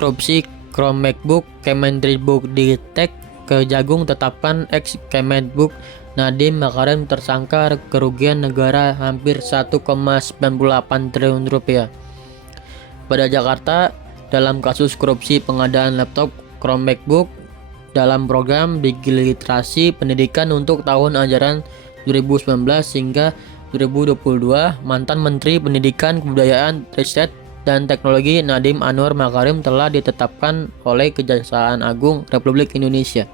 korupsi Chrome MacBook, Kemendikbudristek Kejagung tetapkan ex Kemendikbud Nadiem Makarim tersangka kerugian negara hampir 1,98 triliun rupiah. Pada Jakarta, dalam kasus korupsi pengadaan laptop Chrome MacBook dalam program digitalisasi pendidikan untuk tahun ajaran 2019 hingga 2022, mantan Menteri Pendidikan, Kebudayaan, Riset, dan Teknologi Nadiem Anwar Makarim telah ditetapkan oleh Kejaksaan Agung Republik Indonesia.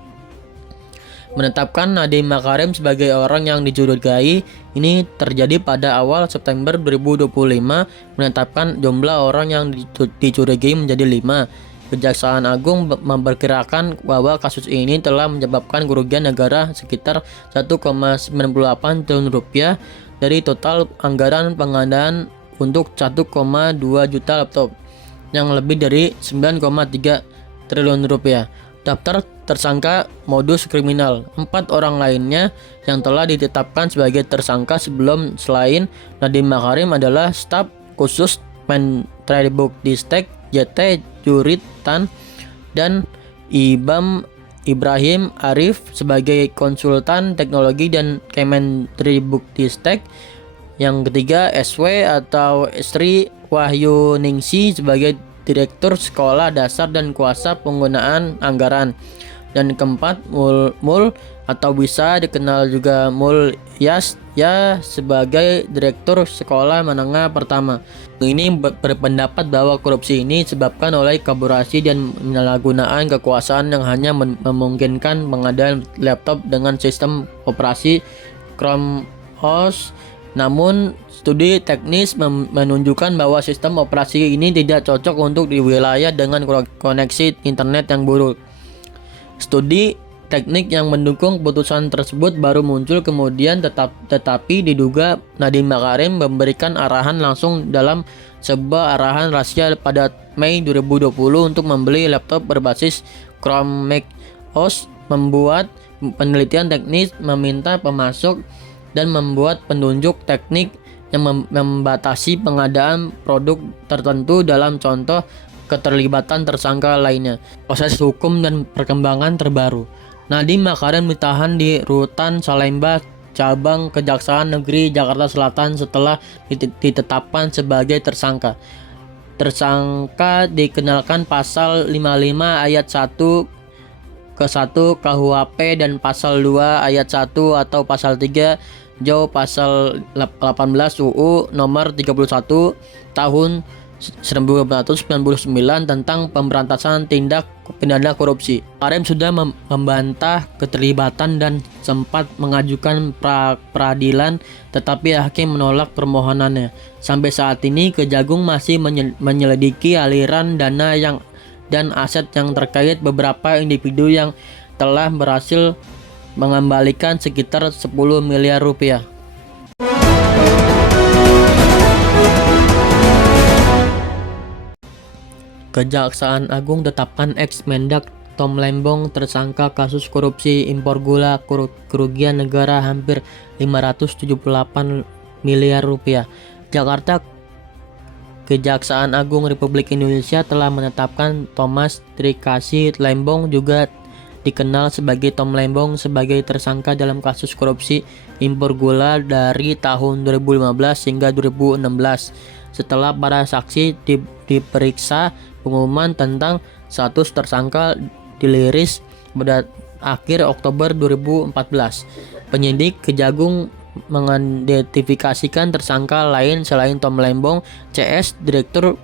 Menetapkan Nadiem Makarim sebagai orang yang dicurigai ini terjadi pada awal September 2025, menetapkan jumlah orang yang dicurigai menjadi 5. Kejaksaan Agung memperkirakan bahwa kasus ini telah menyebabkan kerugian negara sekitar 1,98 triliun rupiah dari total anggaran pengadaan untuk 1,2 juta laptop, yang lebih dari 9,3 triliun rupiah. Daftar tersangka modus kriminal. 4 orang lainnya yang telah ditetapkan sebagai tersangka sebelum selain Nadiem Makarim adalah staf khusus Mendikbudristek JT Juritan dan Ibrahim Arif sebagai konsultan teknologi dan Kemendikbudristek. Yang ketiga, SW atau Sri Wahyuningsi sebagai Direktur Sekolah Dasar dan Kuasa Penggunaan Anggaran. Dan keempat, Mul atau bisa dikenal juga Mulyas ya sebagai Direktur Sekolah Menengah Pertama. Ini berpendapat bahwa korupsi ini disebabkan oleh kolaborasi dan penyalahgunaan kekuasaan yang hanya memungkinkan pengadaan laptop dengan sistem operasi Chrome OS. Namun, studi teknis menunjukkan bahwa sistem operasi ini tidak cocok untuk di wilayah dengan koneksi internet yang buruk. Studi teknik yang mendukung keputusan tersebut baru muncul kemudian, tetapi diduga Nadiem Makarim memberikan arahan langsung dalam sebuah arahan rahasia pada Mei 2020 untuk membeli laptop berbasis Chrome Mac OS, membuat penelitian teknis, meminta pemasok, dan membuat penunjuk teknik yang membatasi pengadaan produk tertentu dalam contoh keterlibatan tersangka lainnya. Proses hukum dan perkembangan terbaru. Nadiem Makarim ditahan di Rutan Salemba, Cabang Kejaksaan Negeri Jakarta Selatan setelah ditetapkan sebagai tersangka. Tersangka dikenalkan pasal 55 ayat 1 ke 1 KUHP dan pasal 2 ayat 1 atau pasal 3 pasal 18 UU nomor 31 tahun 1999 tentang pemberantasan tindak pidana korupsi. Makarim sudah membantah keterlibatan dan sempat mengajukan peradilan, tetapi hakim menolak permohonannya. Sampai saat ini Kejagung masih menyelidiki aliran dana dan aset yang terkait beberapa individu yang telah berhasil mengembalikan sekitar 10 miliar rupiah. Kejaksaan Agung tetapkan ex-Mendak Tom Lembong tersangka kasus korupsi impor gula, kerugian negara hampir 578 miliar rupiah. Jakarta, Kejaksaan Agung Republik Indonesia telah menetapkan Thomas Trikasih Lembong, juga dikenal sebagai Tom Lembong, sebagai tersangka dalam kasus korupsi impor gula dari tahun 2015 hingga 2016. Setelah para saksi diperiksa, pengumuman tentang status tersangka dirilis pada akhir Oktober 2014. Penyidik Kejagung mengidentifikasikan tersangka lain selain Tom Lembong, CS, Direktur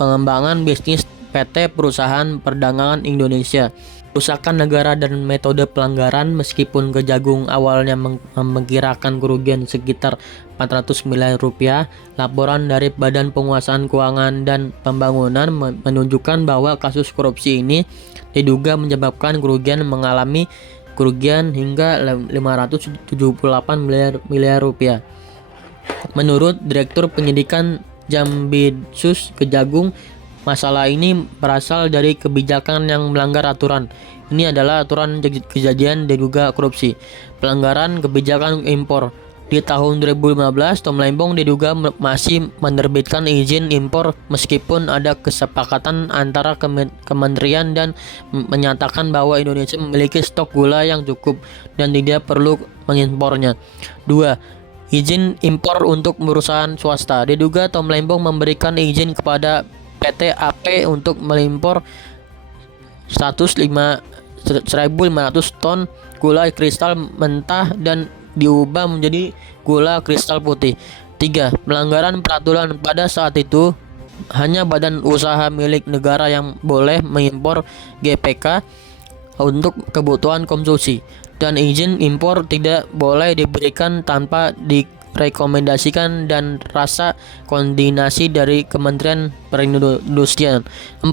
Pengembangan Bisnis PT Perusahaan Perdagangan Indonesia. Kerusakan negara dan metode pelanggaran. Meskipun Kejagung awalnya memperkirakan kerugian sekitar 400 miliar rupiah, laporan dari Badan Penguasaan Keuangan dan Pembangunan menunjukkan bahwa kasus korupsi ini diduga menyebabkan kerugian mengalami kerugian hingga 578 miliar rupiah. Menurut Direktur Penyidikan Jambidsus Kejagung, masalah ini berasal dari kebijakan yang melanggar aturan. Ini adalah aturan kejadian diduga korupsi. Pelanggaran kebijakan impor. Di tahun 2015, Tom Lembong diduga masih menerbitkan izin impor meskipun ada kesepakatan antara kementerian dan menyatakan bahwa Indonesia memiliki stok gula yang cukup dan tidak perlu mengimpornya. 2. Izin impor untuk perusahaan swasta. Diduga Tom Lembong memberikan izin kepada PT AP untuk mengimpor 1.500 ton gula kristal mentah dan diubah menjadi gula kristal putih. 3. Pelanggaran peraturan. Pada saat itu hanya badan usaha milik negara yang boleh mengimpor GPK untuk kebutuhan konsumsi dan izin impor tidak boleh diberikan tanpa direkomendasikan dan rasa koordinasi dari Kementerian Perindustrian. 4.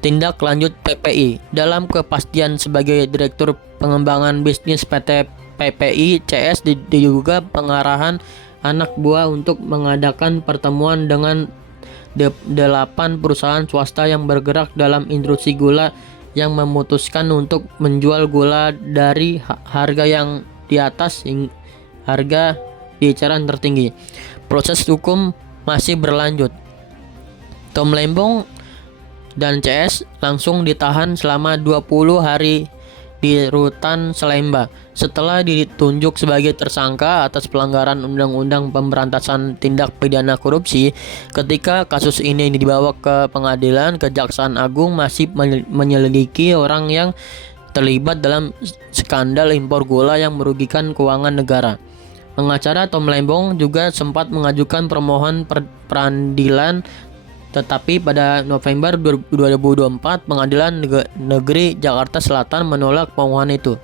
Tindak lanjut PPI. Dalam kepastian sebagai Direktur Pengembangan Bisnis PT PPI CS diduga pengarahan anak buah untuk mengadakan pertemuan dengan 8 perusahaan swasta yang bergerak dalam industri gula yang memutuskan untuk menjual gula dari harga yang di atas harga di eceran tertinggi. Proses hukum masih berlanjut. Tom Lembong dan CS langsung ditahan selama 20 hari di Rutan Salemba setelah ditunjuk sebagai tersangka atas pelanggaran Undang-Undang Pemberantasan Tindak Pidana Korupsi. Ketika kasus ini dibawa ke pengadilan, Kejaksaan Agung masih menyelidiki orang yang terlibat dalam skandal impor gula yang merugikan keuangan negara. Pengacara Tom Lembong juga sempat mengajukan permohonan peradilan, tetapi pada November 2024, Pengadilan Negeri Jakarta Selatan menolak permohonan itu.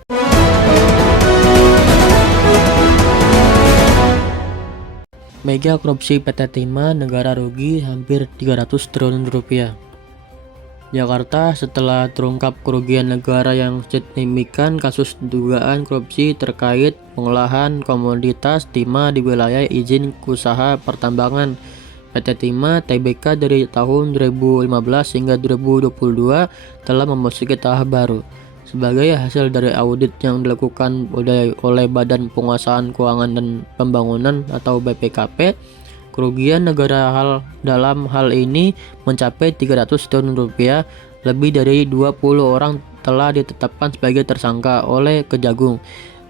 Mega korupsi PT Timah, negara rugi hampir 300 triliun rupiah. Jakarta, setelah terungkap kerugian negara yang signifikan kasus dugaan korupsi terkait pengolahan komoditas timah di wilayah izin usaha pertambangan PT Timah Tbk dari tahun 2015 hingga 2022 telah memasuki tahap baru. Sebagai hasil dari audit yang dilakukan oleh Badan Penguasaan Keuangan dan Pembangunan atau BPKP, kerugian negara dalam hal ini mencapai 300 triliun rupiah. Lebih dari 20 orang telah ditetapkan sebagai tersangka oleh Kejagung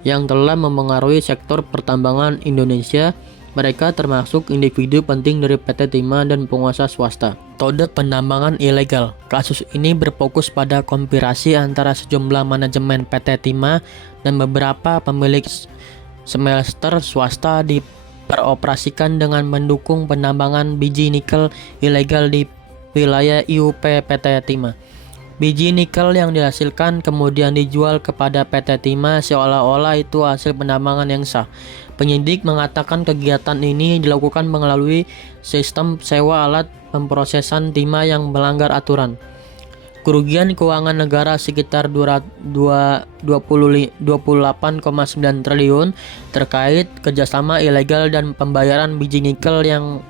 yang telah memengaruhi sektor pertambangan Indonesia. Mereka termasuk individu penting dari PT Timah dan penguasa swasta. Metode penambangan ilegal. Kasus ini berfokus pada konspirasi antara sejumlah manajemen PT Timah dan beberapa pemilik smelter swasta diperoperasikan dengan mendukung penambangan biji nikel ilegal di wilayah IUP PT Timah. Biji nikel yang dihasilkan kemudian dijual kepada PT Timah seolah-olah itu hasil penambangan yang sah. Penyidik mengatakan kegiatan ini dilakukan melalui sistem sewa alat pemprosesan timah yang melanggar aturan. Kerugian keuangan negara sekitar 28,9 triliun terkait kerjasama ilegal dan pembayaran biji nikel yang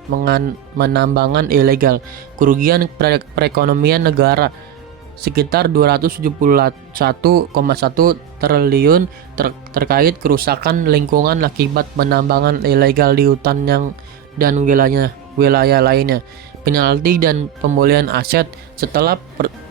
menambangan ilegal. Kerugian perekonomian negara sekitar 271,1 triliun terkait kerusakan lingkungan akibat penambangan ilegal di hutan dan wilayah lainnya. Penalti dan pemulihan aset. Setelah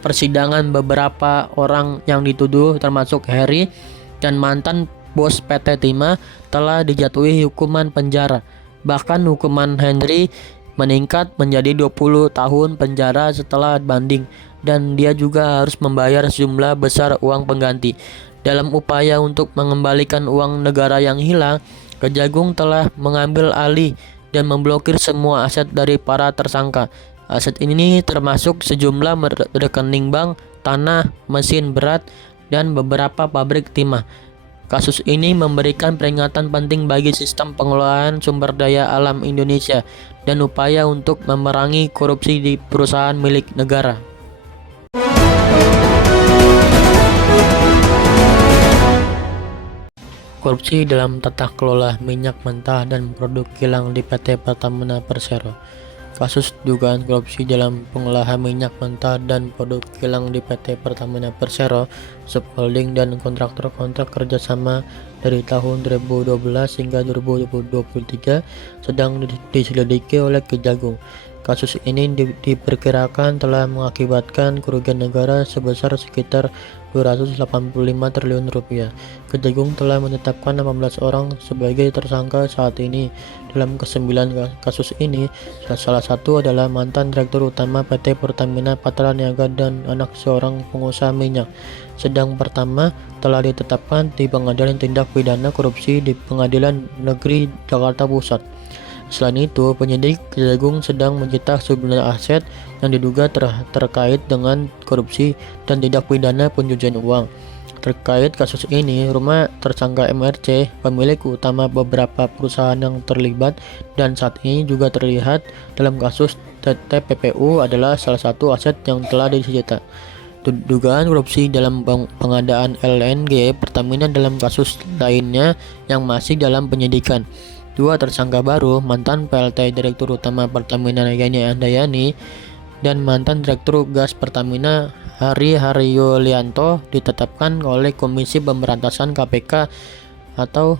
persidangan, beberapa orang yang dituduh termasuk Heri dan mantan bos PT Timah telah dijatuhi hukuman penjara. Bahkan hukuman Henry meningkat menjadi 20 tahun penjara setelah banding, dan dia juga harus membayar sejumlah besar uang pengganti. Dalam upaya untuk mengembalikan uang negara yang hilang, Kejagung telah mengambil alih dan memblokir semua aset dari para tersangka. Aset ini termasuk sejumlah rekening bank, tanah, mesin berat, dan beberapa pabrik timah. Kasus ini memberikan peringatan penting bagi sistem pengelolaan sumber daya alam Indonesia dan upaya untuk memerangi korupsi di perusahaan milik negara. Korupsi dalam tata kelola minyak mentah dan produk kilang di PT Pertamina Persero. kasus dugaan korupsi dalam pengolahan minyak mentah dan produk kilang di PT Pertamina Persero Subholding dan kontraktor-kontrak kerjasama dari tahun 2012 hingga 2023 sedang diselidiki oleh Kejagung. Kasus ini diperkirakan telah mengakibatkan kerugian negara sebesar sekitar 285 triliun rupiah. Kejagung telah menetapkan 18 orang sebagai tersangka saat ini. Dalam ke-9 kasus ini, salah satu adalah mantan Direktur Utama PT Pertamina Patra Niaga dan anak seorang pengusaha minyak. Sedang pertama telah ditetapkan di Pengadilan Tindak Pidana Korupsi di Pengadilan Negeri Jakarta Pusat. Selain itu, penyidik Kejagung sedang menyita sejumlah aset yang diduga terkait dengan korupsi dan tindak pidana pencucian uang. Terkait kasus ini, rumah tersangka MRC, pemilik utama beberapa perusahaan yang terlibat dan saat ini juga terlihat dalam kasus TPPU adalah salah satu aset yang telah disita. Dugaan korupsi dalam pengadaan LNG Pertamina dalam kasus lainnya yang masih dalam penyidikan. Dua tersangka baru, mantan PLT Direktur Utama Pertamina Yani Andayani dan mantan Direktur Gas Pertamina Hari Haryolianto ditetapkan oleh Komisi Pemberantasan KPK atau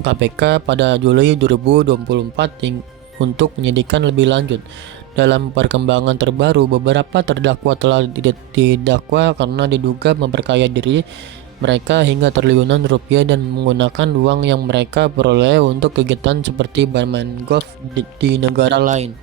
KPK pada Juli 2024 untuk penyidikan lebih lanjut. Dalam perkembangan terbaru, beberapa terdakwa telah didakwa karena diduga memperkaya diri mereka hingga triliunan rupiah dan menggunakan uang yang mereka peroleh untuk kegiatan seperti bermain golf di negara lain.